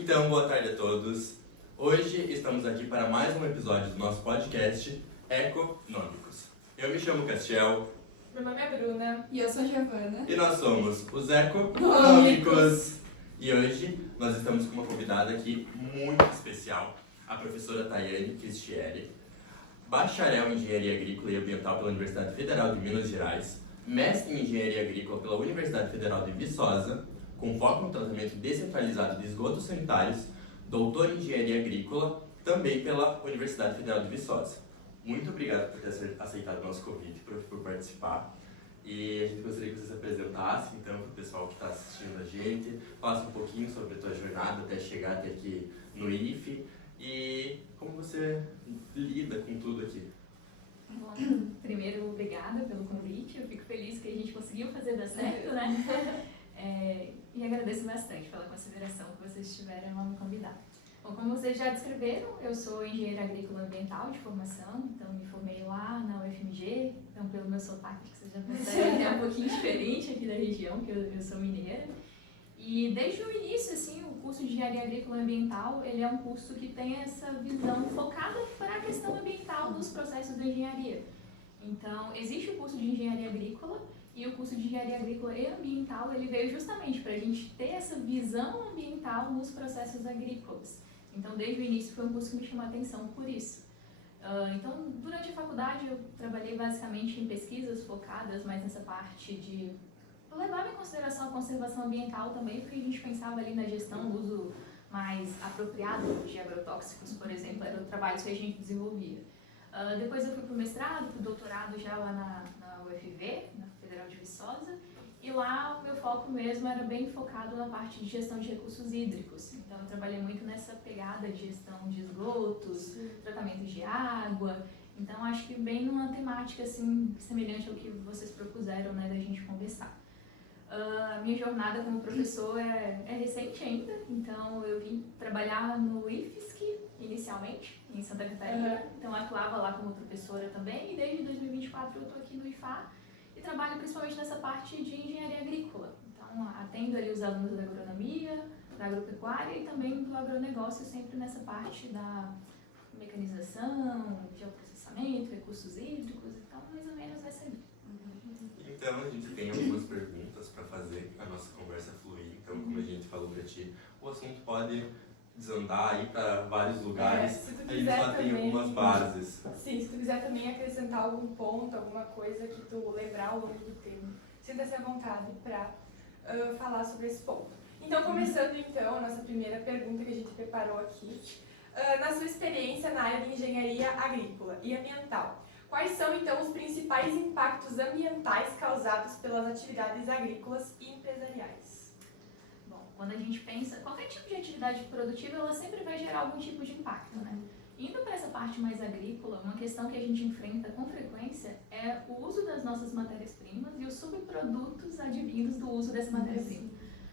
Então, boa tarde a todos. Hoje estamos aqui para mais um episódio do nosso podcast Econômicos. Eu me chamo Castiel. Meu nome é Bruna. E eu sou a Giovana. E nós somos os Econômicos. E hoje nós estamos com uma convidada aqui muito especial, a professora Tayane Cristieri, bacharel em Engenharia Agrícola e Ambiental pela Universidade Federal de Minas Gerais, mestre em Engenharia Agrícola pela Universidade Federal de Viçosa, com foco no tratamento descentralizado de esgotos sanitários, doutor em Engenharia Agrícola, também pela Universidade Federal de Viçosa. Muito obrigado por ter aceitado o nosso convite, por participar. E a gente gostaria que você se apresentasse, então, para o pessoal que está assistindo a gente, falasse um pouquinho sobre a tua jornada até chegar até aqui no IFE e como você lida com tudo aqui. Bom, primeiro, obrigada pelo convite. Eu fico feliz que a gente conseguiu fazer dar certo, né? E agradeço bastante pela consideração que vocês tiveram ao me convidar. Bom, como vocês já descreveram, eu sou engenheira agrícola ambiental de formação, então me formei lá na UFMG, então pelo meu sotaque, que vocês já percebem que é um pouquinho diferente aqui da região, que eu sou mineira. E desde o início, assim, o curso de engenharia agrícola ambiental, ele é um curso que tem essa visão focada para a questão ambiental dos processos da engenharia. Então, existe o curso de engenharia agrícola, e o curso de Engenharia Agrícola e Ambiental, ele veio justamente para a gente ter essa visão ambiental nos processos agrícolas. Então, desde o início, foi um curso que me chamou a atenção por isso. Então, durante a faculdade, eu trabalhei basicamente em pesquisas focadas mais nessa parte de levar em consideração a conservação ambiental também, porque a gente pensava ali na gestão, no uso mais apropriado de agrotóxicos, por exemplo, eram trabalhos que a gente desenvolvia. Depois eu fui para o mestrado, para o doutorado já lá na UFV, na Federal de Viçosa, e lá o meu foco mesmo era bem focado na parte de gestão de recursos hídricos. Então eu trabalhei muito nessa pegada de gestão de esgotos, tratamento de água. Então acho que bem numa temática assim, semelhante ao que vocês propuseram, né, da gente conversar. A minha jornada como professor é recente ainda, então eu vim trabalhar no IFSC inicialmente, em Santa Catarina, então eu atuava lá como professora também, e desde 2024 eu estou aqui no IFA e trabalho principalmente nessa parte de engenharia agrícola. Então atendo ali os alunos da agronomia, da agropecuária e também do agronegócio, sempre nessa parte da mecanização, geoprocessamento, recursos hídricos, então mais ou menos essa aí. Então, a gente tem algumas perguntas para fazer a nossa conversa fluir. Então, como a gente falou para ti, o assunto pode desandar aí para vários lugares. A gente só tem algumas bases. Sim, se tu quiser também acrescentar algum ponto, alguma coisa que tu lembrar ao longo do tempo, sinta-se à vontade para falar sobre esse ponto. Então, começando então a nossa primeira pergunta que a gente preparou aqui. Na sua experiência na área de engenharia agrícola e ambiental, quais são, então, os principais impactos ambientais causados pelas atividades agrícolas e empresariais? Bom, quando a gente pensa, qualquer tipo de atividade produtiva, ela sempre vai gerar algum tipo de impacto, né? Indo para essa parte mais agrícola, uma questão que a gente enfrenta com frequência é o uso das nossas matérias-primas e os subprodutos advindos do uso dessa matéria-prima.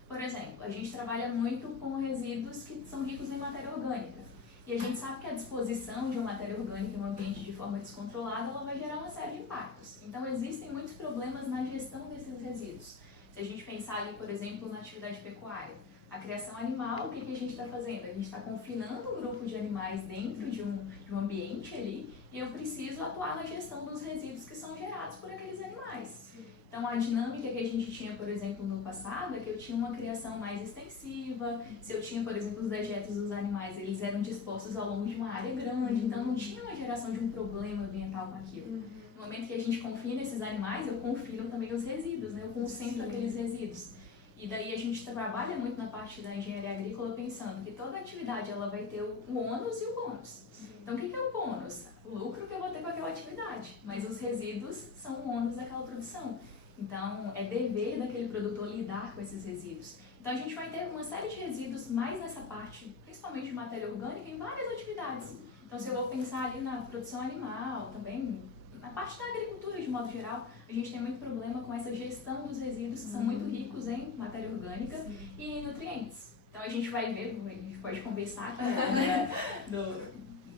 Por exemplo, a gente trabalha muito com resíduos que são ricos em matéria orgânica. E a gente sabe que a disposição de uma matéria orgânica em um ambiente de forma descontrolada, ela vai gerar uma série de impactos. Então, existem muitos problemas na gestão desses resíduos. Se a gente pensar ali, por exemplo, na atividade pecuária, a criação animal, o que a gente está fazendo? A gente está confinando um grupo de animais dentro de um ambiente ali, e eu preciso atuar na gestão dos resíduos que são gerados por aqueles animais. Então, a dinâmica que a gente tinha, por exemplo, no passado, é que eu tinha uma criação mais extensiva. Se eu tinha, por exemplo, os dejetos dos animais, eles eram dispostos ao longo de uma área grande, então não tinha uma geração de um problema ambiental com aquilo. No momento que a gente confina esses animais, eu confino também os resíduos, né? Eu concentro aqueles resíduos. E daí a gente trabalha muito na parte da engenharia agrícola pensando que toda atividade ela vai ter o ônus e o bônus. Então, o que é o bônus? O lucro que eu vou ter com aquela atividade, mas os resíduos são o ônus daquela produção. Então, é dever daquele produtor lidar com esses resíduos. Então, a gente vai ter uma série de resíduos mais nessa parte, principalmente de matéria orgânica, em várias atividades. Então, se eu vou pensar ali na produção animal, também na parte da agricultura de modo geral, a gente tem muito problema com essa gestão dos resíduos que são muito ricos em matéria orgânica e em nutrientes. Então, a gente vai ver, a gente pode conversar aqui, né,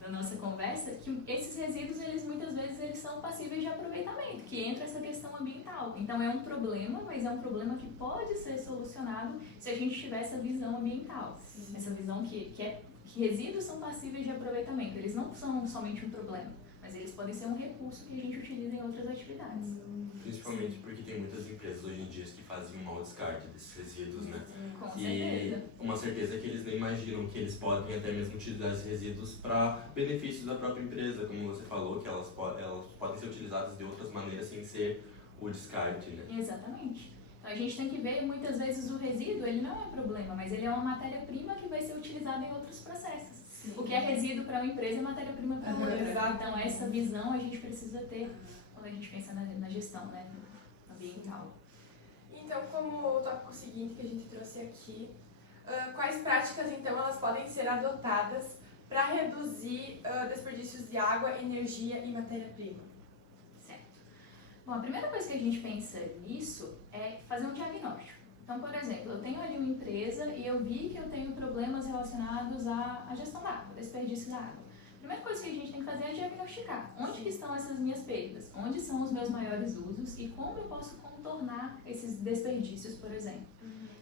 da nossa conversa, que esses resíduos, eles muitas vezes eles são passíveis de aproveitamento, que entra essa questão ambiental. Então é um problema, mas é um problema que pode ser solucionado se a gente tiver essa visão ambiental. Sim. Essa visão que resíduos são passíveis de aproveitamento. Eles não são somente um problema, mas eles podem ser um recurso que a gente utiliza em outras atividades. Principalmente porque tem muitas empresas hoje em dia que fazem um mau descarte desses resíduos, né? Com certeza. E uma certeza que eles nem imaginam que eles podem até mesmo utilizar esses resíduos para benefícios da própria empresa, como você falou, que elas podem ser utilizadas de outras maneiras sem ser o descarte, né? Exatamente. Então a gente tem que ver, muitas vezes o resíduo, ele não é problema, mas ele é uma matéria-prima que vai ser utilizada em outros processos. Sim. O que é resíduo para uma empresa é matéria-prima para outra. Então essa visão a gente precisa ter quando a gente pensa na gestão, né, ambiental. Então, como o tópico seguinte que a gente trouxe aqui, quais práticas então elas podem ser adotadas para reduzir desperdícios de água, energia e matéria-prima? Certo. Bom, a primeira coisa que a gente pensa nisso é fazer um diagnóstico. Então, por exemplo, eu tenho ali uma empresa e eu vi que eu tenho problemas relacionados à gestão da água, desperdício da água. A primeira coisa que a gente tem que fazer é diagnosticar onde que estão essas minhas perdas, onde são os meus maiores usos e como eu posso contornar esses desperdícios, por exemplo.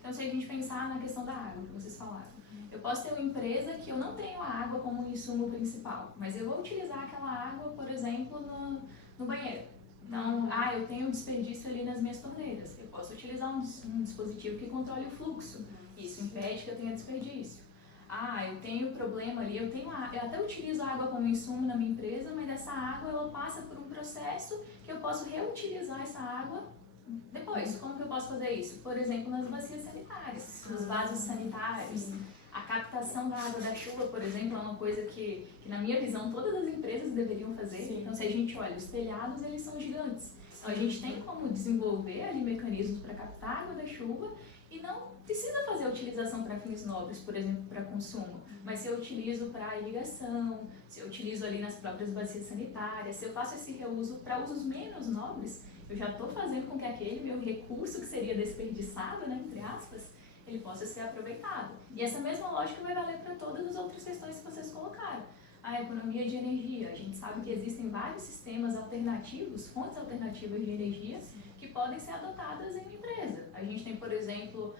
Então, se a gente pensar na questão da água que vocês falaram, eu posso ter uma empresa que eu não tenho a água como um insumo principal, mas eu vou utilizar aquela água, por exemplo, no banheiro. Então, eu tenho desperdício ali nas minhas torneiras. Eu posso utilizar um dispositivo que controle o fluxo. Isso impede que eu tenha desperdício. Eu tenho problema ali, eu até utilizo a água como insumo na minha empresa, mas essa água ela passa por um processo que eu posso reutilizar essa água depois. Como que eu posso fazer isso? Por exemplo, nas bacias sanitárias, nos vasos sanitários. A captação da água da chuva, por exemplo, é uma coisa que na minha visão, todas as empresas deveriam fazer. Sim. Então, se a gente olha, os telhados, eles são gigantes. Então, a gente tem como desenvolver ali mecanismos para captar a água da chuva e não precisa fazer a utilização para fins nobres, por exemplo, para consumo. Mas se eu utilizo para irrigação, se eu utilizo ali nas próprias bacias sanitárias, se eu faço esse reuso para usos menos nobres, eu já estou fazendo com que aquele meu recurso que seria desperdiçado, né, entre aspas, ele possa ser aproveitado. E essa mesma lógica vai valer para todas as outras questões que vocês colocaram. A economia de energia. A gente sabe que existem vários sistemas alternativos, fontes alternativas de energia, que podem ser adotadas em uma empresa. A gente tem, por exemplo,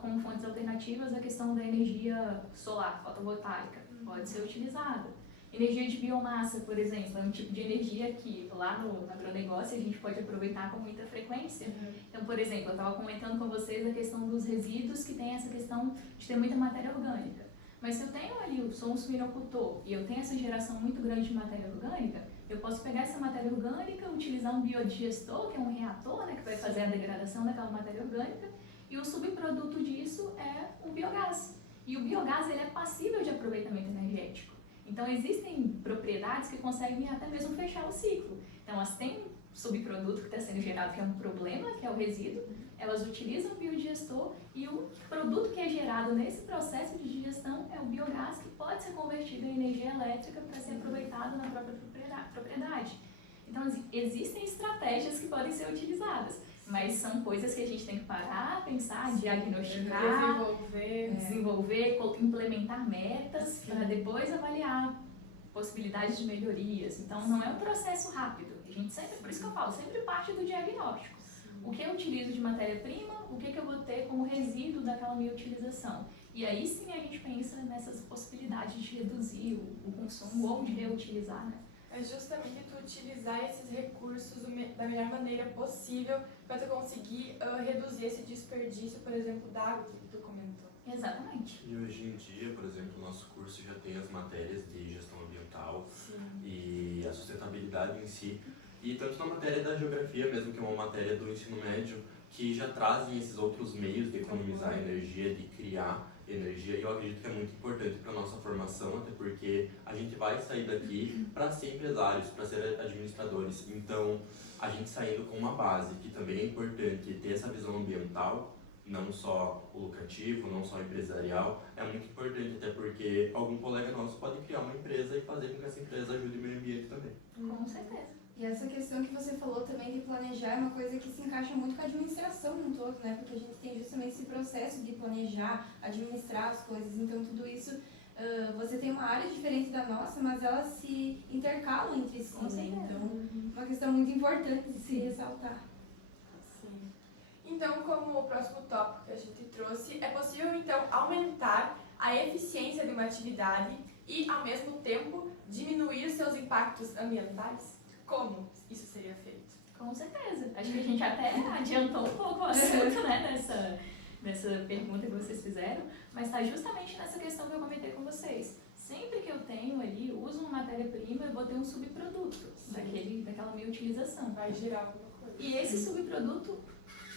como fontes alternativas a questão da energia solar, fotovoltaica, pode ser utilizada. Energia de biomassa, por exemplo, é um tipo de energia que lá no agronegócio a gente pode aproveitar com muita frequência. Então, por exemplo, eu estava comentando com vocês a questão dos resíduos, que tem essa questão de ter muita matéria orgânica. Mas se eu tenho ali, eu sou um suinocultor e eu tenho essa geração muito grande de matéria orgânica, eu posso pegar essa matéria orgânica, utilizar um biodigestor, que é um reator, né, que vai fazer a degradação daquela matéria orgânica, e o subproduto disso é o biogás. E o biogás ele é passível de aproveitamento energético. Então, existem propriedades que conseguem até mesmo fechar o ciclo. Então, elas têm um subproduto que está sendo gerado, que é um problema, que é o resíduo, elas utilizam o biodigestor e o produto que é gerado nesse processo de digestão é o biogás, que pode ser convertido em energia elétrica para ser aproveitado na própria propriedade. Então, existem estratégias que podem ser utilizadas, mas são coisas que a gente tem que parar, pensar, diagnosticar, desenvolver, implementar metas para depois avaliar possibilidades de melhorias. Então, não é um processo rápido. A gente sempre, por isso que eu falo, sempre parte do diagnóstico. O que eu utilizo de matéria-prima, o que eu vou ter como resíduo daquela minha utilização. E aí sim a gente pensa nessas possibilidades de reduzir o consumo ou de reutilizar, né? É justamente tu utilizar esses recursos da melhor maneira possível para tu conseguir reduzir esse desperdício, por exemplo, da água que tu comentou. Exatamente. E hoje em dia, por exemplo, o nosso curso já tem as matérias de gestão ambiental e a sustentabilidade em si. E tanto na matéria da geografia mesmo, que é uma matéria do ensino médio, que já trazem esses outros meios de economizar energia, de criar energia, e eu acredito que é muito importante para a nossa formação, até porque a gente vai sair daqui para ser empresários, para ser administradores. Então, a gente saindo com uma base, que também é importante ter essa visão ambiental, não só o lucrativo, não só o empresarial, é muito importante, até porque algum colega nosso pode criar uma empresa e fazer com que essa empresa ajude o meio ambiente também. Com certeza. E essa questão que você falou também de planejar é uma coisa que se encaixa muito com a administração no todo, né? Porque a gente tem justamente esse processo de planejar, administrar as coisas. Então, tudo isso você tem uma área diferente da nossa, mas elas se intercalam entre si, Com né? certeza. Então, uma questão muito importante de se ressaltar. Sim. Então, como o próximo tópico que a gente trouxe, é possível, então, aumentar a eficiência de uma atividade e, ao mesmo tempo, diminuir seus impactos ambientais? Como isso seria feito? Com certeza. Acho que a gente até adiantou um pouco o assunto, né, nessa pergunta que vocês fizeram, mas está justamente nessa questão que eu comentei com vocês. Sempre que eu tenho ali, uso uma matéria-prima, eu vou ter um subproduto daquela minha utilização. Vai girar alguma coisa? E esse subproduto,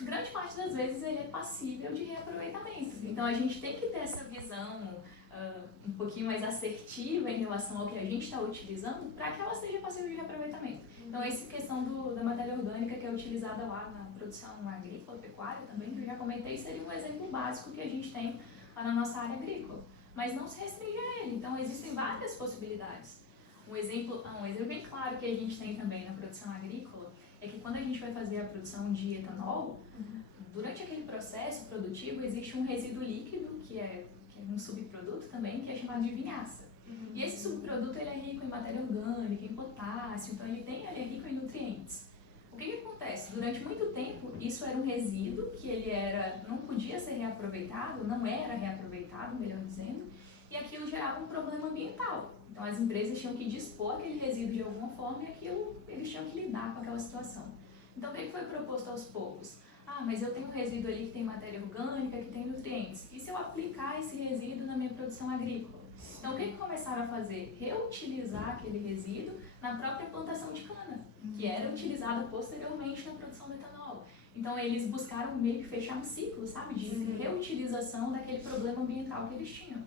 grande parte das vezes, ele é passível de reaproveitamento. Então a gente tem que ter essa visão um pouquinho mais assertiva em relação ao que a gente está utilizando para que ela seja passível de reaproveitamento. Então essa questão da matéria orgânica que é utilizada lá na produção agrícola, pecuária também, que eu já comentei, seria um exemplo básico que a gente tem lá na nossa área agrícola. Mas não se restringe a ele, então existem várias possibilidades. Um exemplo bem claro que a gente tem também na produção agrícola é que quando a gente vai fazer a produção de etanol, durante aquele processo produtivo existe um resíduo líquido, que é um subproduto também, que é chamado de vinhaça. E esse subproduto ele é rico em matéria orgânica, em potássio, então ele é rico em nutrientes. O que acontece? Durante muito tempo, isso era um resíduo que não podia ser reaproveitado, não era reaproveitado, melhor dizendo, e aquilo gerava um problema ambiental. Então as empresas tinham que dispor aquele resíduo de alguma forma e eles tinham que lidar com aquela situação. Então o que foi proposto aos poucos? Mas eu tenho um resíduo ali que tem matéria orgânica, que tem nutrientes. E se eu aplicar esse resíduo na minha produção agrícola? Então o que começaram a fazer? Reutilizar aquele resíduo na própria plantação de cana, que era utilizada posteriormente na produção do etanol. Então eles buscaram meio que fechar um ciclo, sabe, de reutilização daquele problema ambiental que eles tinham.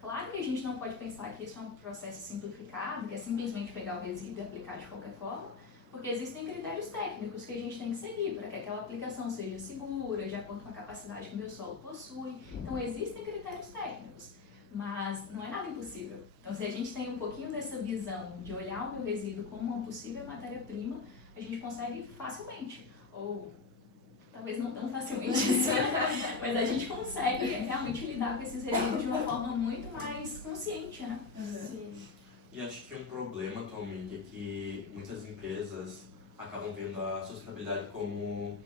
Claro que a gente não pode pensar que isso é um processo simplificado, que é simplesmente pegar o resíduo e aplicar de qualquer forma, porque existem critérios técnicos que a gente tem que seguir para que aquela aplicação seja segura, de acordo com a capacidade que o meu solo possui. Então existem critérios técnicos, mas não é nada impossível. Então se a gente tem um pouquinho dessa visão de olhar o meu resíduo como uma possível matéria-prima, a gente consegue facilmente, ou talvez não tão facilmente assim, mas a gente consegue realmente lidar com esses resíduos de uma forma muito mais consciente, né? Sim. E acho que um problema atualmente é que muitas empresas acabam vendo a sustentabilidade como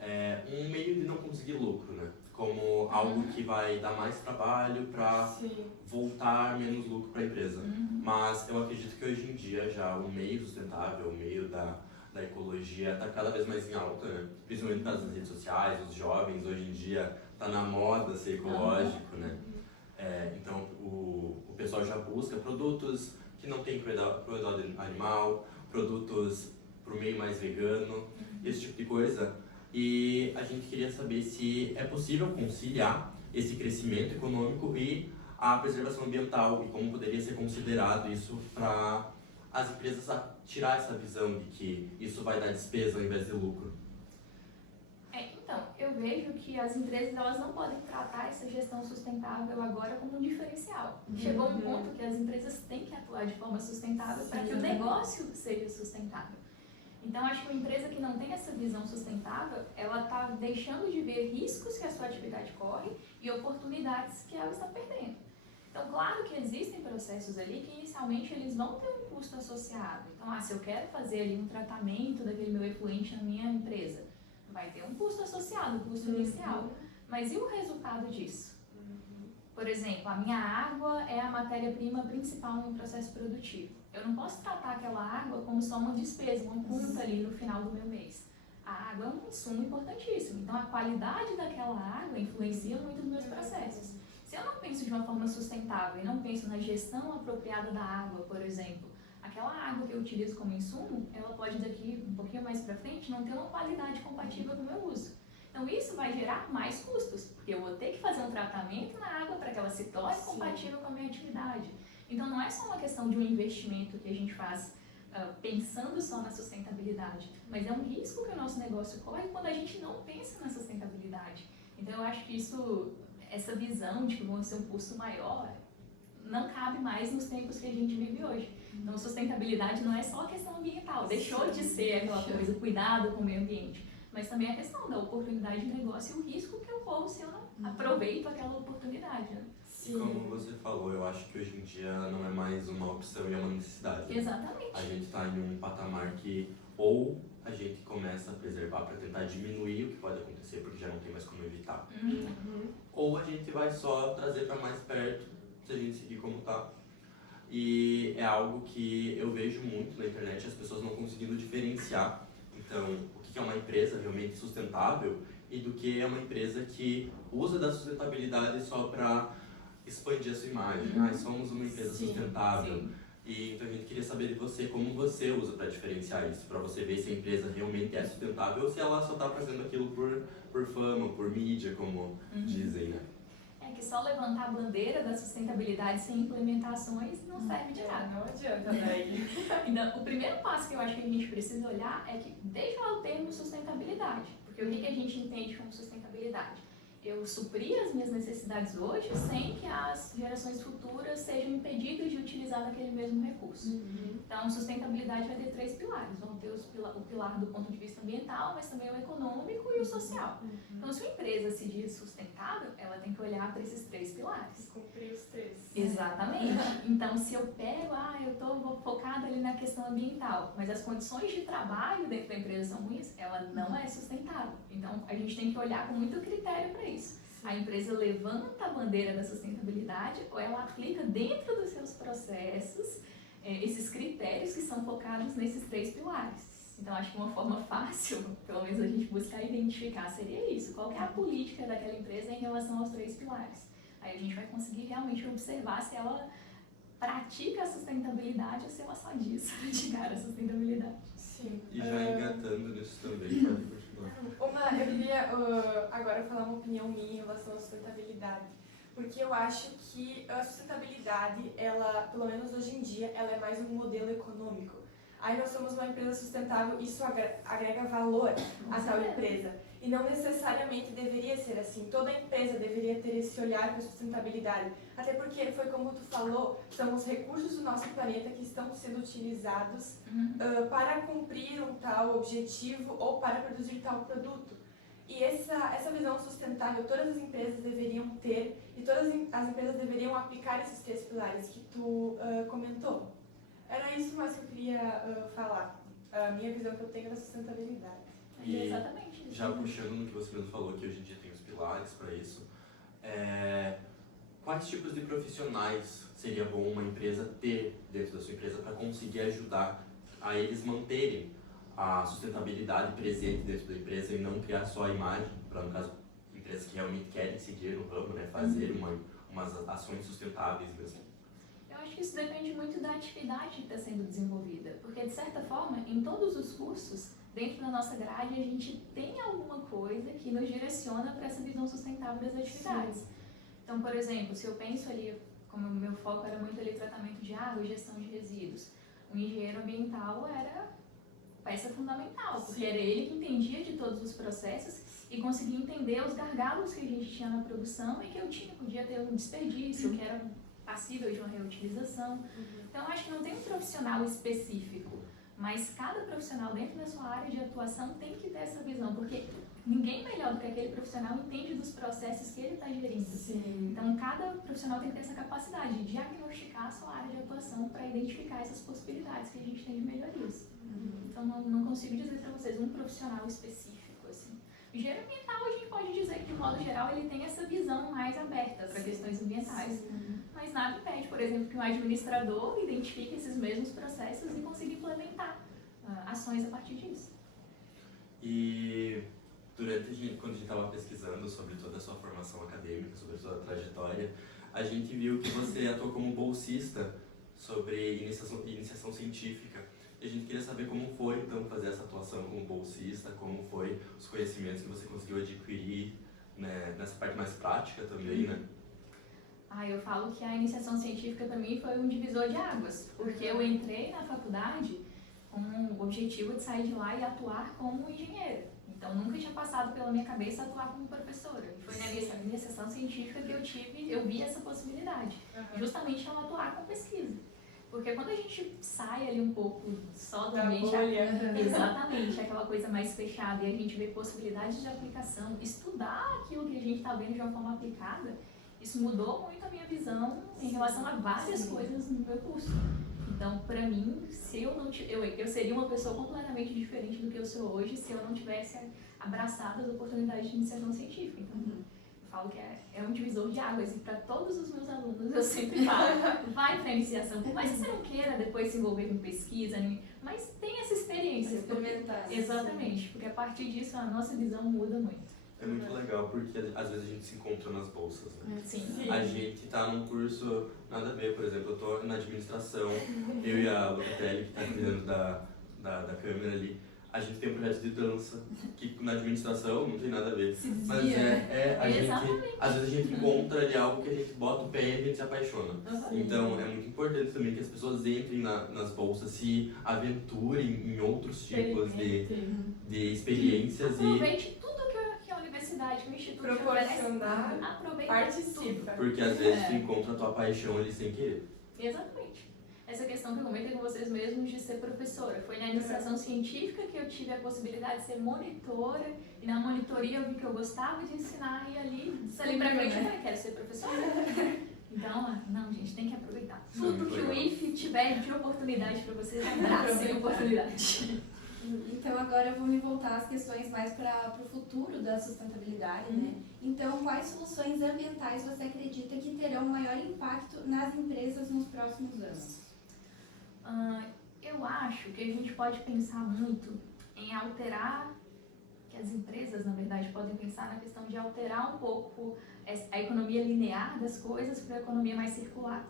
um meio de não conseguir lucro, né? Como algo que vai dar mais trabalho para voltar menos lucro para a empresa. Mas eu acredito que hoje em dia já o meio sustentável, o meio da ecologia está cada vez mais em alta, né? Principalmente nas redes sociais, os jovens hoje em dia está na moda ser ecológico, né? Então o pessoal já busca produtos que não têm crueldade animal, produtos para o meio mais vegano, esse tipo de coisa. E a gente queria saber se é possível conciliar esse crescimento econômico e a preservação ambiental e como poderia ser considerado isso para as empresas tirar essa visão de que isso vai dar despesa ao invés de lucro. Então, eu vejo que as empresas elas não podem tratar essa gestão sustentável agora como um diferencial. Chegou um ponto que as empresas têm que atuar de forma sustentável para que o negócio seja sustentável. Então, acho que uma empresa que não tem essa visão sustentável, ela está deixando de ver riscos que a sua atividade corre e oportunidades que ela está perdendo. Então, claro que existem processos ali que inicialmente eles vão ter um custo associado. Então, se eu quero fazer ali um tratamento daquele meu efluente na minha empresa, vai ter um custo associado, um custo inicial. Mas e o resultado disso? Por exemplo, a minha água é a matéria-prima principal no processo produtivo. Eu não posso tratar aquela água como só uma despesa, uma conta ali no final do meu mês. A água é um insumo importantíssimo. Então, a qualidade daquela água influencia muito nos meus processos. Se eu não penso de uma forma sustentável e não penso na gestão apropriada da água, por exemplo, aquela água que eu utilizo como insumo, ela pode daqui um pouquinho mais para frente não ter uma qualidade compatível com o meu uso. Então isso vai gerar mais custos, porque eu vou ter que fazer um tratamento na água para que ela se torne compatível com a minha atividade. Então não é só uma questão de um investimento que a gente faz pensando só na sustentabilidade, mas é um risco que o nosso negócio corre quando a gente não pensa na sustentabilidade. Então eu acho que essa visão de que vão ser um custo maior não cabe mais nos tempos que a gente vive hoje. Então, sustentabilidade não é só a questão ambiental, deixou de ser aquela coisa, cuidado com o meio ambiente, mas também a questão da oportunidade de negócio e o risco que eu corro se eu não aproveito aquela oportunidade, né? E como você falou, eu acho que hoje em dia não é mais uma opção e é uma necessidade. Exatamente. A gente está em um patamar que ou a gente começa a preservar para tentar diminuir o que pode acontecer, porque já não tem mais como evitar. Ou a gente vai só trazer para mais perto, se a gente seguir como tá. E é algo que eu vejo muito na internet, as pessoas não conseguindo diferenciar. Então, o que é uma empresa realmente sustentável e do que é uma empresa que usa da sustentabilidade só para expandir a sua imagem. Somos uma empresa sustentável. Sim. E então a gente queria saber de você, como você usa para diferenciar isso, para você ver se a empresa realmente é sustentável ou se ela só está fazendo aquilo por fama, por mídia, como dizem, né? É que só levantar a bandeira da sustentabilidade sem implementações não serve de nada. Não adianta daí. Então, o primeiro passo que eu acho que a gente precisa olhar é que deixa lá o termo sustentabilidade. Porque o que a gente entende como sustentabilidade? Eu suprir as minhas necessidades hoje sem que as gerações futuras sejam impedidas de utilizar aquele mesmo recurso. Então, sustentabilidade vai ter 3 pilares. Vão ter o pilar do ponto de vista ambiental, mas também o econômico e o social. Então, se uma empresa se diz sustentável, ela tem que olhar para esses 3 pilares. Cumprir os 3. Exatamente. Então, se eu pego, eu estou focada ali na questão ambiental, mas as condições de trabalho dentro da empresa são ruins, ela não é sustentável. Então, a gente tem que olhar com muito critério para isso. A empresa levanta a bandeira da sustentabilidade ou ela aplica dentro dos seus processos esses critérios que são focados nesses 3 pilares. Então, acho que uma forma fácil, pelo menos a gente buscar identificar, seria isso. Qual que é a política daquela empresa em relação aos 3 pilares? Aí a gente vai conseguir realmente observar se ela pratica a sustentabilidade ou se ela só diz praticar a sustentabilidade. Sim. E já engatando nisso também, pode continuar. Eu queria agora falar uma opinião minha em relação à sustentabilidade. Porque eu acho que a sustentabilidade, ela, pelo menos hoje em dia, ela é mais um modelo econômico. Aí nós somos uma empresa sustentável, isso agrega valor a tal empresa. E não necessariamente deveria ser assim. Toda empresa deveria ter esse olhar para a sustentabilidade. Até porque, foi como tu falou, são os recursos do nosso planeta que estão sendo utilizados para cumprir um tal objetivo ou para produzir tal produto. E essa visão sustentável todas as empresas deveriam ter e todas as empresas deveriam aplicar esses 3 pilares que tu comentou. Era isso mais que eu queria falar. A minha visão que eu tenho da sustentabilidade. E Exatamente. já puxando no que você mesmo falou, que hoje em dia tem os pilares para isso, quais tipos de profissionais seria bom uma empresa ter dentro da sua empresa para conseguir ajudar a eles manterem a sustentabilidade presente dentro da empresa e não criar só a imagem, para, no caso, empresas que realmente querem seguir no ramo, né, fazer umas ações sustentáveis mesmo? Eu acho que isso depende muito da atividade que está sendo desenvolvida, porque, de certa forma, em todos os cursos, dentro da nossa grade, a gente tem alguma coisa que nos direciona para essa visão sustentável das atividades. Sim. Então, por exemplo, se eu penso ali, como o meu foco era muito ali tratamento de água e gestão de resíduos, o engenheiro ambiental era peça fundamental, porque era ele que entendia de todos os processos e conseguia entender os gargalos que a gente tinha na produção e que eu podia ter um desperdício, que era passível de uma reutilização. Então, acho que não tem um profissional específico, mas cada profissional dentro da sua área de atuação tem que ter essa visão, porque ninguém melhor do que aquele profissional entende dos processos que ele está gerindo. Sim. Então, cada profissional tem que ter essa capacidade de diagnosticar a sua área de atuação para identificar essas possibilidades que a gente tem de melhorias. Então, não consigo dizer para vocês um profissional específico, assim. O engenheiro ambiental, a gente pode dizer que, de modo geral, ele tem essa visão mais aberta para questões ambientais. Mas nada impede, por exemplo, que um administrador identifique esses mesmos processos e consiga implementar ações a partir disso. E quando a gente estava pesquisando sobre toda a sua formação acadêmica, sobre a sua trajetória, a gente viu que você atuou como bolsista sobre iniciação científica. E a gente queria saber como foi, então, fazer essa atuação como bolsista, como foi os conhecimentos que você conseguiu adquirir, né, nessa parte mais prática também, né? Eu falo que a iniciação científica para mim foi um divisor de águas, porque eu entrei na faculdade com o objetivo de sair de lá e atuar como engenheira. Então, nunca tinha passado pela minha cabeça atuar como professora. E foi na iniciação científica que eu vi essa possibilidade, justamente ao atuar com pesquisa. Porque quando a gente sai ali um pouco só do Da ambiente, bolha. exatamente, aquela coisa mais fechada, e a gente vê possibilidades de aplicação, estudar aquilo que a gente está vendo de uma forma aplicada, isso mudou muito a minha visão em relação a várias coisas no meu curso. Então, para mim, se eu não eu seria uma pessoa completamente diferente do que eu sou hoje se eu não tivesse abraçado as oportunidades de iniciação científica. Então, eu falo que é um divisor de águas, e para todos os meus alunos eu sempre falo, vai para a iniciação, por mais que você não queira depois se envolver com pesquisa, mas tem essa experiência. Experimentar. Exatamente, porque a partir disso a nossa visão muda muito. É muito legal porque às vezes a gente se encontra nas bolsas, né? Sim. A gente tá num curso nada a ver, por exemplo, eu tô na administração, eu e a Locatelli, que tá cuidando da câmera ali, a gente tem um projeto de dança, que na administração não tem nada a ver. Se desvia, Mas né? a gente, às vezes a gente encontra ali algo que a gente bota o pé e a gente se apaixona. Então é muito importante também que as pessoas entrem nas bolsas, se aventurem em outros tipos de experiências e Aproveite tudo que a universidade, que o instituto Proporcionar, oferece. Aproveite participa. porque às vezes tu encontra a tua paixão ali sem querer. Exatamente. Essa questão que eu comentei com vocês mesmos de ser professora. Foi na iniciação científica que eu tive a possibilidade de ser monitora, e na monitoria eu vi que eu gostava de ensinar, e ali, dali pra frente, eu falei, quero ser professora. Então, não, gente, tem que aproveitar. Tudo que o IF tiver de oportunidade para vocês, abracem a oportunidade. Então agora eu vou me voltar às questões mais para o futuro da sustentabilidade, né? Então, quais soluções ambientais você acredita que terão maior impacto nas empresas nos próximos anos? Eu acho que a gente pode pensar muito em alterar, que as empresas, na verdade, podem pensar na questão de alterar um pouco a economia linear das coisas para a economia mais circular.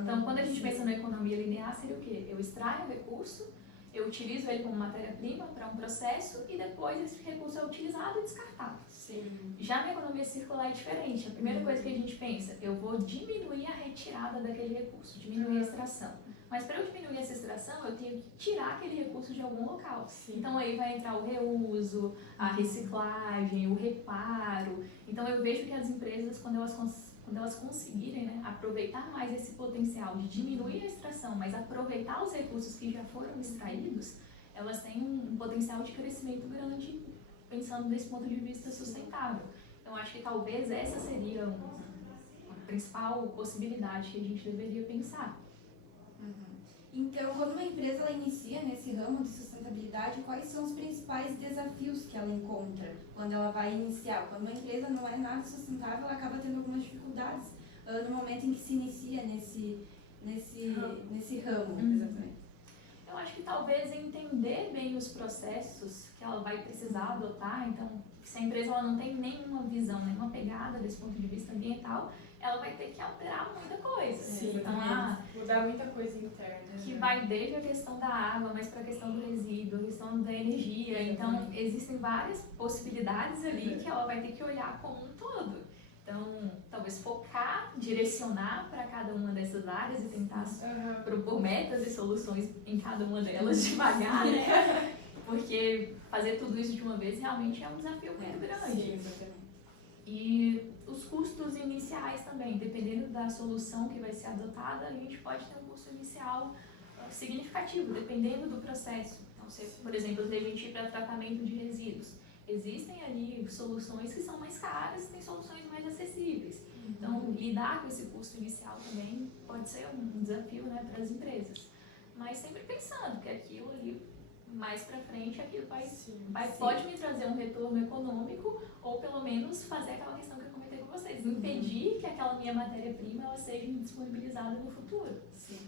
Então, quando a gente pensa na economia linear, seria o quê? Eu extraio o recurso, eu utilizo ele como matéria-prima para um processo, e depois esse recurso é utilizado e descartado. Sim. Já na economia circular é diferente. A primeira coisa que a gente pensa, eu vou diminuir a retirada daquele recurso, diminuir a extração. Mas para eu diminuir essa extração, eu tenho que tirar aquele recurso de algum local. Sim. Então aí vai entrar o reuso, a reciclagem, o reparo. Então eu vejo que as empresas, quando elas conseguirem, né, aproveitar mais esse potencial de diminuir a extração, mas aproveitar os recursos que já foram extraídos, elas têm um potencial de crescimento grande, pensando desse ponto de vista sustentável. Então acho que talvez essa seria uma principal possibilidade que a gente deveria pensar. Então, quando uma empresa ela inicia nesse ramo de sustentabilidade, quais são os principais desafios que ela encontra quando ela vai iniciar? Quando uma empresa não é nada sustentável, ela acaba tendo algumas dificuldades no momento em que se inicia nesse ramo, exatamente. Eu acho que talvez entender bem os processos que ela vai precisar adotar. Então, se a empresa ela não tem nenhuma visão, nenhuma pegada desse ponto de vista ambiental, ela vai ter que alterar muita coisa. Sim, Então, mudar muita coisa interna. que vai desde a questão da água, mas para a questão do resíduo, a questão da energia. Então, existem várias possibilidades ali que ela vai ter que olhar como um todo. Então, talvez focar, direcionar para cada uma dessas áreas e tentar propor metas e soluções em cada uma delas devagar, né? Porque fazer tudo isso de uma vez realmente é um desafio muito grande. Sim, exatamente. E os custos iniciais também, dependendo da solução que vai ser adotada, a gente pode ter um custo inicial significativo, dependendo do processo. Então, se, por exemplo, se a gente ir para tratamento de resíduos, existem ali soluções que são mais caras e tem soluções mais acessíveis. Então, lidar com esse custo inicial também pode ser um desafio, né, para as empresas. Mas sempre pensando que aquilo ali, mais para frente, aquilo pode me trazer um retorno econômico, ou pelo menos fazer aquela questão que eu comentei com vocês, impedir que aquela minha matéria-prima ela seja disponibilizada no futuro. Sim.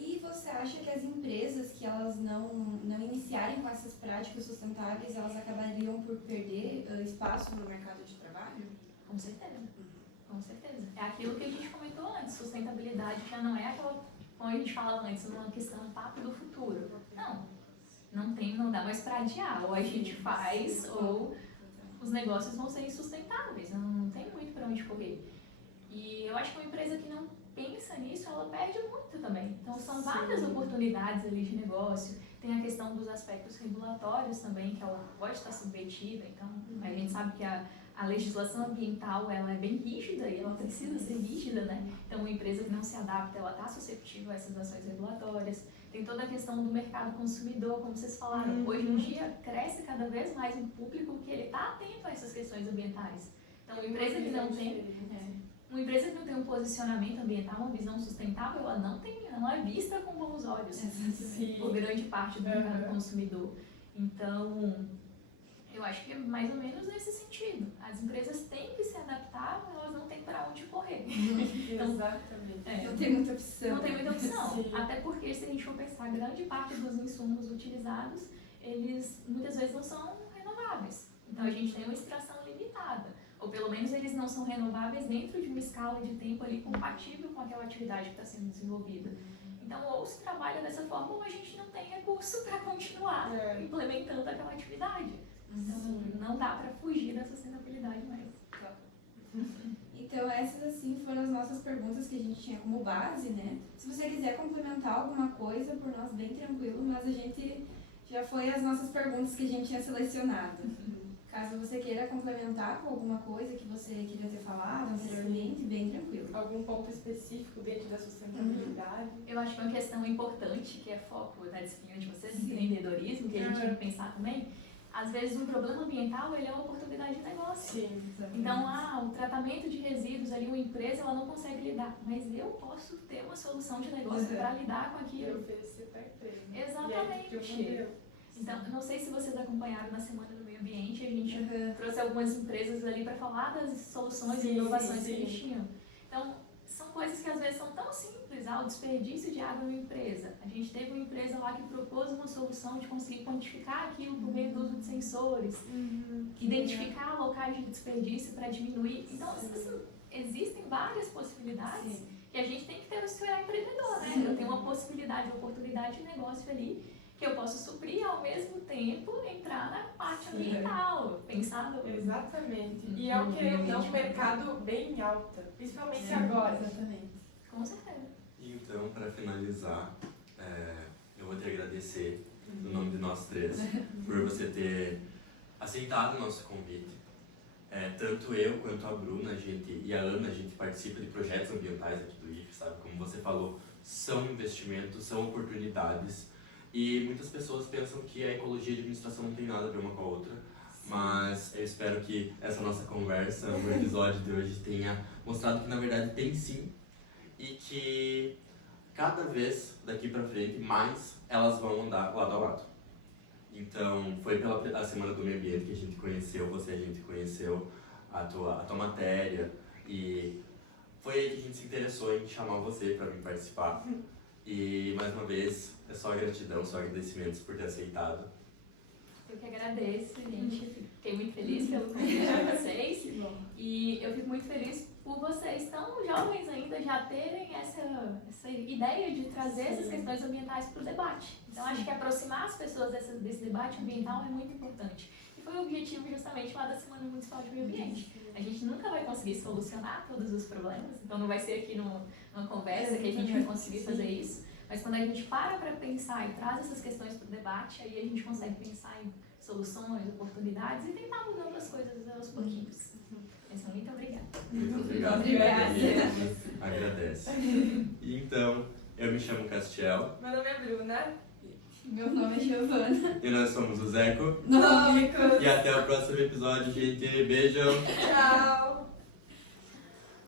E você acha que as empresas que elas não iniciarem com essas práticas sustentáveis, elas acabariam por perder espaço no mercado de trabalho? Com certeza. Com certeza. É aquilo que a gente comentou antes, sustentabilidade já não é aquela, como a gente falava antes, uma questão papo do futuro. Não dá mais para adiar. Ou a gente faz, ou os negócios vão ser insustentáveis. Não tem muito para onde correr. E eu acho que uma empresa que não pensa nisso, ela perde muito também. Então, são várias oportunidades ali de negócio. Tem a questão dos aspectos regulatórios também, que ela pode estar submetida. Então, a gente sabe que a legislação ambiental ela é bem rígida e ela precisa ser rígida, né? Então, uma empresa que não se adapta, ela está susceptível a essas ações regulatórias. Tem toda a questão do mercado consumidor, como vocês falaram. Hoje em dia, cresce cada vez mais um público que ele está atento a essas questões ambientais. Então, uma empresa que não tem um posicionamento ambiental, uma visão sustentável, ela não é vista com bons olhos por grande parte do mercado consumidor. Então, eu acho que é mais ou menos nesse sentido. As empresas têm que se adaptar, elas não têm para onde correr. Então, exatamente. Não tem muita opção. Não tem muita opção. Sim. Até porque, se a gente for pensar, grande parte dos insumos utilizados, eles muitas vezes não são renováveis. Então, a gente tem uma extração limitada. Ou pelo menos eles não são renováveis dentro de uma escala de tempo ali compatível com aquela atividade que está sendo desenvolvida. Então, ou se trabalha dessa forma, ou a gente não tem recurso para continuar implementando aquela atividade. Então, não dá para fugir da sustentabilidade mais. Então, essas assim foram as nossas perguntas que a gente tinha como base, né? Se você quiser complementar alguma coisa, por nós bem tranquilo, mas a gente já foi as nossas perguntas que a gente tinha selecionado. Caso você queira complementar com alguma coisa que você queria ter falado anteriormente, bem tranquilo. Algum ponto específico dentro da sustentabilidade? Eu acho que uma questão importante, que é foco da disciplina de vocês, empreendedorismo, que a gente tem que pensar também, às vezes um problema ambiental ele é uma oportunidade de negócio. Sim, exatamente. Então, o tratamento de resíduos ali, uma empresa, ela não consegue lidar, mas eu posso ter uma solução de negócio para lidar com E aquilo. oferecer para a empresa. Exatamente. E aí, que eu Então, eu não sei se vocês acompanharam na Semana do Meio Ambiente, a gente trouxe algumas empresas ali para falar das soluções e inovações que eles tinham. Então, são coisas que às vezes são tão simples, o desperdício de água em uma empresa. A gente teve uma empresa lá que propôs uma solução de conseguir quantificar aquilo por meio do uso de sensores, identificar locais de desperdício para diminuir. Então, existem várias possibilidades que a gente tem que ter esse olhar empreendedor, né? Eu tenho uma possibilidade, uma oportunidade de negócio ali, que eu posso suprir ao mesmo tempo entrar na parte ambiental, pensar no... Exatamente. E é o que é um mercado bem alta, principalmente agora. Exatamente. Com certeza. Então, para finalizar, eu vou te agradecer, no nome de nós três, por você ter aceitado o nosso convite. Tanto eu quanto a Bruna e a Ana, a gente participa de projetos ambientais aqui do IFE, sabe? Como você falou, são investimentos, são oportunidades. E muitas pessoas pensam que a ecologia e a administração não tem nada a ver uma com a outra. Mas eu espero que essa nossa conversa, o episódio de hoje, tenha mostrado que na verdade tem sim. E que cada vez daqui pra frente mais elas vão andar lado a lado. Então foi pela Semana do Meio Ambiente que a gente conheceu você, a gente conheceu a tua matéria e foi aí que a gente se interessou em chamar você para vir participar. E mais uma vez é só gratidão, só agradecimentos por ter aceitado. Eu que agradeço, gente. Fiquei muito feliz pelo convite de vocês. E eu fico muito feliz por vocês tão jovens ainda já terem essa ideia de trazer essas questões ambientais para o debate. Então, acho que aproximar as pessoas desse debate ambiental é muito importante. E foi o objetivo justamente lá da Semana Municipal de Meio Ambiente. A gente nunca vai conseguir solucionar todos os problemas, então não vai ser aqui numa conversa que a gente vai conseguir fazer isso. Mas quando a gente para pensar e traz essas questões para o debate, aí a gente consegue pensar em soluções, oportunidades e tentar mudando as coisas aos pouquinhos. Então, muito obrigada. Muito obrigado. Obrigada. Agradece. E então, eu me chamo Castiel. Meu nome é Bruna. Meu nome é Giovana. E nós somos o Zeco. Nômicos. E até o próximo episódio, gente. Beijão. Tchau.